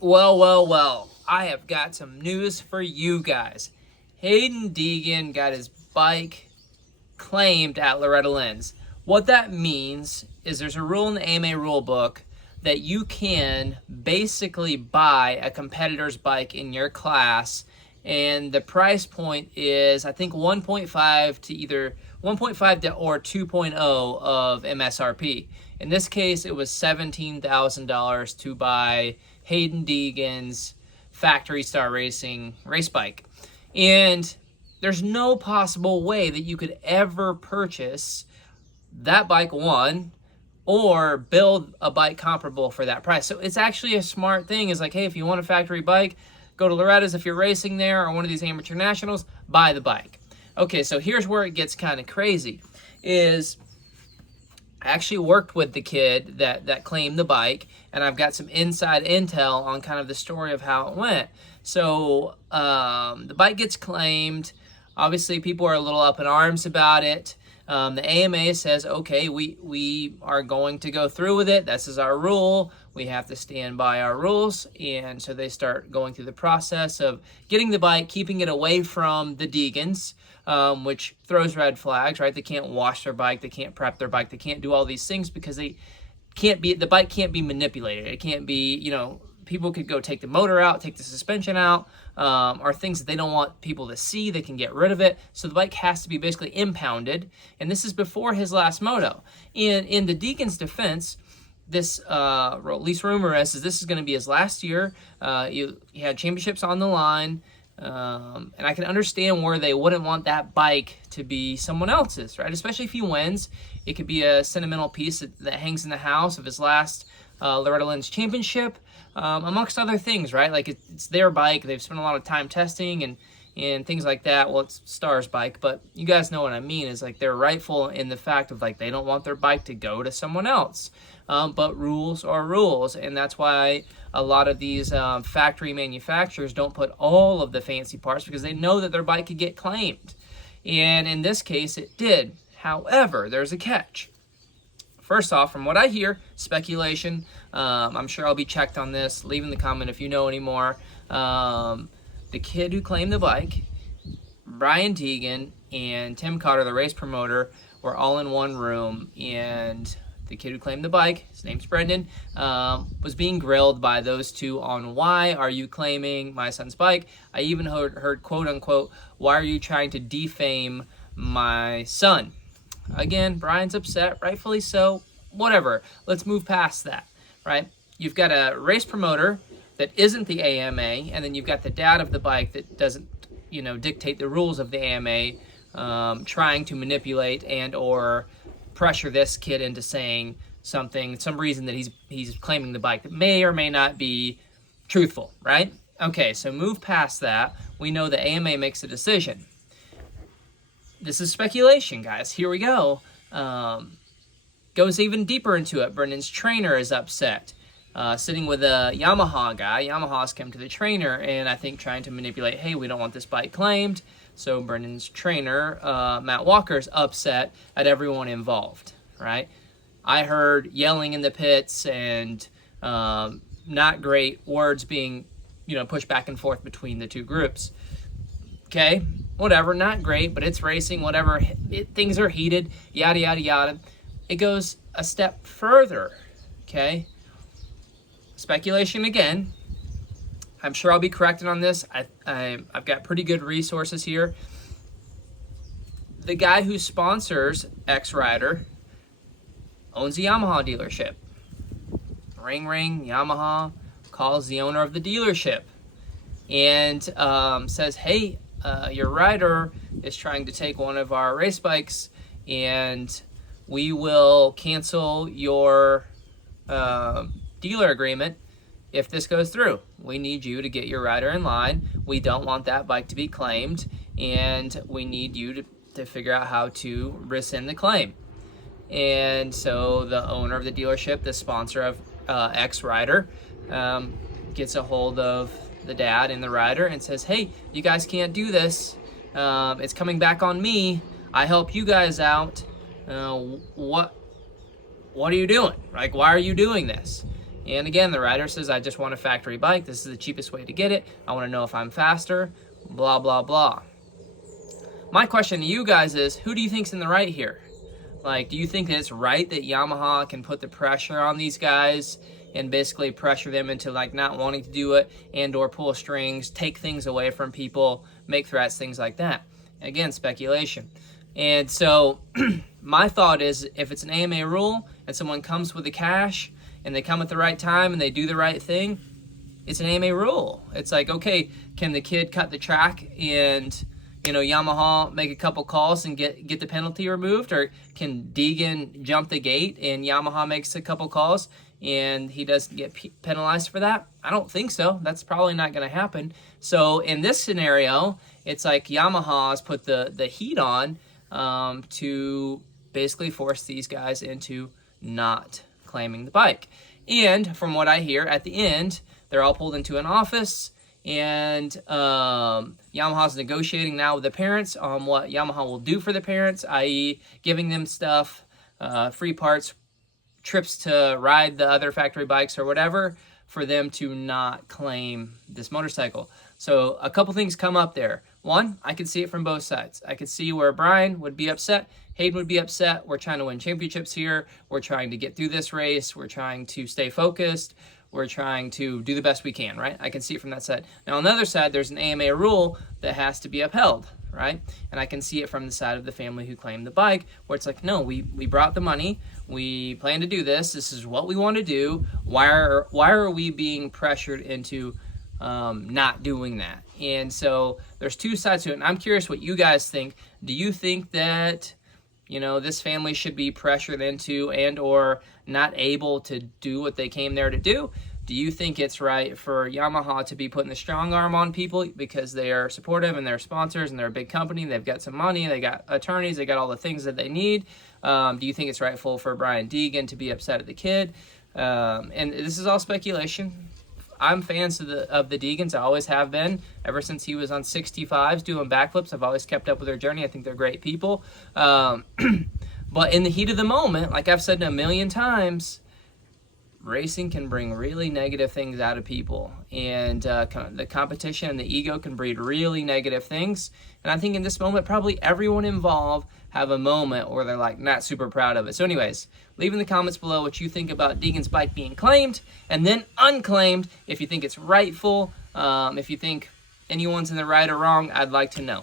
Well, I have got some news for you guys. Haiden Deegan got his bike claimed at Loretta Lynn's. What that means is there's a rule in the AMA rule book that you can basically buy a competitor's bike in your class, and the price point is I think 1.5 to either 1.5 to or 2.0 of MSRP. In this case, it was $17,000 to buy Haiden Deegan's Factory Star Racing race bike. And there's no possible way that you could ever purchase that bike, one, or build a bike comparable for that price. So it's actually a smart thing. Is like, hey, if you want a factory bike, go to Loretta's if you're racing there, or one of these amateur nationals, buy the bike. Okay, so here's where it gets kind of crazy. Is I actually worked with the kid that claimed the bike, and I've got some inside intel on kind of the story of how it went. So the bike gets claimed. Obviously, people are a little up in arms about it. The AMA says, okay, we are going to go through with it. This is our rule. We have to stand by our rules. And so they start going through the process of getting the bike, keeping it away from the Deegans, which throws red flags, right? They can't wash their bike. They can't prep their bike. They can't do all these things because the bike can't be manipulated. It can't be, people could go take the motor out, take the suspension out, or things that they don't want people to see. They can get rid of it. So the bike has to be basically impounded. And this is before his last moto. In the Deegan's defense, this, at least rumor is this is going to be his last year. He had championships on the line. And I can understand where they wouldn't want that bike to be someone else's, right? Especially if he wins. It could be a sentimental piece that hangs in the house of his last Loretta Lynn's championship, amongst other things, right? Like it's their bike. They've spent a lot of time testing and things like that. Well, it's Star's bike, but you guys know what I mean. Is like they're rightful in the fact of like they don't want their bike to go to someone else. But rules are rules, and that's why a lot of these factory manufacturers don't put all of the fancy parts because they know that their bike could get claimed. And in this case, it did. However, there's a catch. First off, from what I hear, speculation, I'm sure I'll be checked on this. Leave in the comment if you know any more. The kid who claimed the bike, Brian Deegan, and Tim Cotter, the race promoter, were all in one room, and the kid who claimed the bike, his name's Brendan, was being grilled by those two on why are you claiming my son's bike. I even heard quote unquote, why are you trying to defame my son? Again, Brian's upset, rightfully so, whatever. Let's move past that, right? You've got a race promoter that isn't the AMA, and then you've got the dad of the bike that doesn't, dictate the rules of the AMA, trying to manipulate and or pressure this kid into saying some reason that he's claiming the bike that may or may not be truthful, right? Okay, so move past that. We know the AMA makes a decision. This is speculation, guys. Here we go. Goes even deeper into it. Brendan's trainer is upset. Sitting with a Yamaha guy. Yamaha's come to the trainer and I think trying to manipulate, hey, we don't want this bike claimed. So Brendan's trainer, Matt Walker's upset at everyone involved, right? I heard yelling in the pits and not great words being, pushed back and forth between the two groups. Okay, whatever, not great, but it's racing, whatever. Things are heated, yada, yada, yada. It goes a step further, okay? Speculation again. I'm sure I'll be corrected on this. I've got pretty good resources here. The guy who sponsors X-Rider owns a Yamaha dealership. Ring, ring, Yamaha calls the owner of the dealership and says, hey, your rider is trying to take one of our race bikes and we will cancel your dealer agreement if this goes through. We need you to get your rider in line. We don't want that bike to be claimed, and we need you to figure out how to rescind the claim. And so the owner of the dealership, the sponsor of X-Rider, gets a hold of the dad and the rider and says, hey, you guys can't do this. It's coming back on me. I help you guys out. What are you doing? Like, why are you doing this? And again, the rider says, I just want a factory bike. This is the cheapest way to get it. I want to know if I'm faster, blah, blah, blah. My question to you guys is, who do you think's in the right here? Like, do you think that it's right that Yamaha can put the pressure on these guys and basically pressure them into like not wanting to do it and or pull strings, take things away from people, make threats, things like that? Again, speculation. And so my thought is, if it's an AMA rule and someone comes with the cash and they come at the right time and they do the right thing, it's an AMA rule. It's like, okay, can the kid cut the track and, you know, Yamaha make a couple calls and get the penalty removed? Or can Deegan jump the gate and Yamaha makes a couple calls and he doesn't get penalized for that? I don't think so. That's probably not going to happen. So in this scenario, it's like Yamaha's put the heat on to basically force these guys into not claiming the bike. And from what I hear, at the end, they're all pulled into an office, and Yamaha's negotiating now with the parents on what Yamaha will do for the parents, i.e. giving them stuff, free parts, trips to ride the other factory bikes or whatever, for them to not claim this motorcycle. So a couple things come up there. One, I could see it from both sides. I could see where Brian would be upset, Haiden would be upset. We're trying to win championships here. We're trying to get through this race. We're trying to stay focused. We're trying to do the best we can, right? I can see it from that side. Now, on the other side, there's an AMA rule that has to be upheld, right? And I can see it from the side of the family who claimed the bike, where it's like, no, we brought the money. We plan to do this. This is what we want to do. Why are we being pressured into not doing that? And so there's two sides to it. And I'm curious what you guys think. Do you think that, you know, this family should be pressured into and or not able to do what they came there to do? Do you think it's right for Yamaha to be putting the strong arm on people because they are supportive and they're sponsors and they're a big company, they've got some money, they got attorneys, they got all the things that they need? Do you think it's rightful for Brian Deegan to be upset at the kid? And this is all speculation. I'm fans of the Deegans. I always have been. Ever since he was on 65s doing backflips, I've always kept up with their journey. I think they're great people. But in the heat of the moment, like I've said a million times, racing can bring really negative things out of people. And the competition and the ego can breed really negative things. And I think in this moment, probably everyone involved have a moment where they're like not super proud of it. So anyways, leave in the comments below what you think about Deegan's bike being claimed and then unclaimed. If you think it's rightful, if you think anyone's in the right or wrong, I'd like to know.